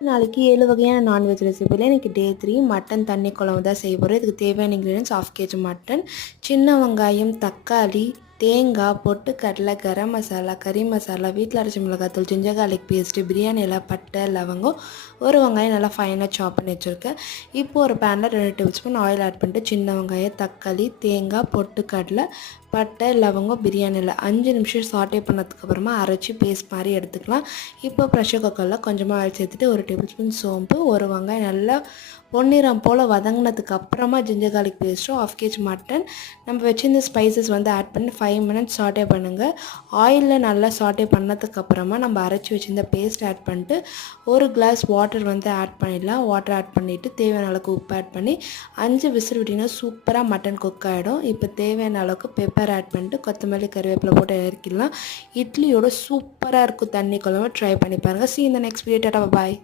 நாளைக்கு 7 வகையான நான்வெஜ் ரெசிபியில் எனக்கு டே 3 மட்டன் தண்ணி குழம்பு தான் செய்ய போகிறோம். இதுக்கு தேவையான இன்க்ரீடியன்ஸ் 1/2 kg மட்டன், சின்ன வெங்காயம், தக்காளி, தேங்காய், பொட்டுக்கடலை, கரம் மசாலா, கறி மசாலா, வீட்டில் அரைச்ச மிளகாத்தூள், ஜிஞ்சர் கார்லிக் பேஸ்ட்டு, பிரியாணி இலை, பட்டை, லவங்கம், ஒரு வெங்காயம் நல்லா ஃபைனாக சாப் பண்ணி வச்சுருக்கேன். இப்போ ஒரு பேனில் 2 டேபிள் ஸ்பூன் ஆயில் ஆட் பண்ணிட்டு சின்ன வெங்காயம், தக்காளி, தேங்காய், பொட்டுக்கடலை, பட்டை, லவங்கம், பிரியாணி இலை 5 நிமிஷம் சாட்டே பண்ணதுக்கப்புறமா அரைச்சி பேஸ்ட் மாதிரி எடுத்துக்கலாம். இப்போ ப்ரெஷர் குக்கரில் கொஞ்சமாக ஆயில் சேர்த்துட்டு ஒரு டேபிள் ஸ்பூன் சோம்பு, ஒரு வெங்காயம் நல்லா பொன்னிறம் போல் வதங்கினதுக்கு அப்புறமா ஜிஞ்சர் கார்லிக் பேஸ்ட்டும் 1/2 kg மட்டன் நம்ம வச்சிருந்த ஸ்பைசஸ் வந்து ஆட் பண்ணி 5 மினிட்ஸ் சாட்டே பண்ணுங்கள். ஆயிலில் நல்லா சாட்டே பண்ணதுக்கப்புறமா நம்ம அரைச்சி வச்சிருந்த பேஸ்ட் ஆட் பண்ணிட்டு ஒரு கிளாஸ் வாட்டர் வந்து ஆட் பண்ணிடலாம். வாட்டர் ஆட் பண்ணிவிட்டு தேவையான அளவுக்கு உப்பு ஆட் பண்ணி 5 விசில் விட்டிங்கன்னா சூப்பராக மட்டன் குக் ஆகிடும். இப்போ தேவையான அளவுக்கு பெப்பர் ஆட் பண்ணிட்டு கொத்தமல்லி கருவேப்பிலை போட்டு இறக்கிடலாம். இட்லியோட சூப்பராக இருக்கும் தண்ணி குழம்பு. ட்ரை பண்ணி பாருங்கள். See you in the next video. Tata, bye.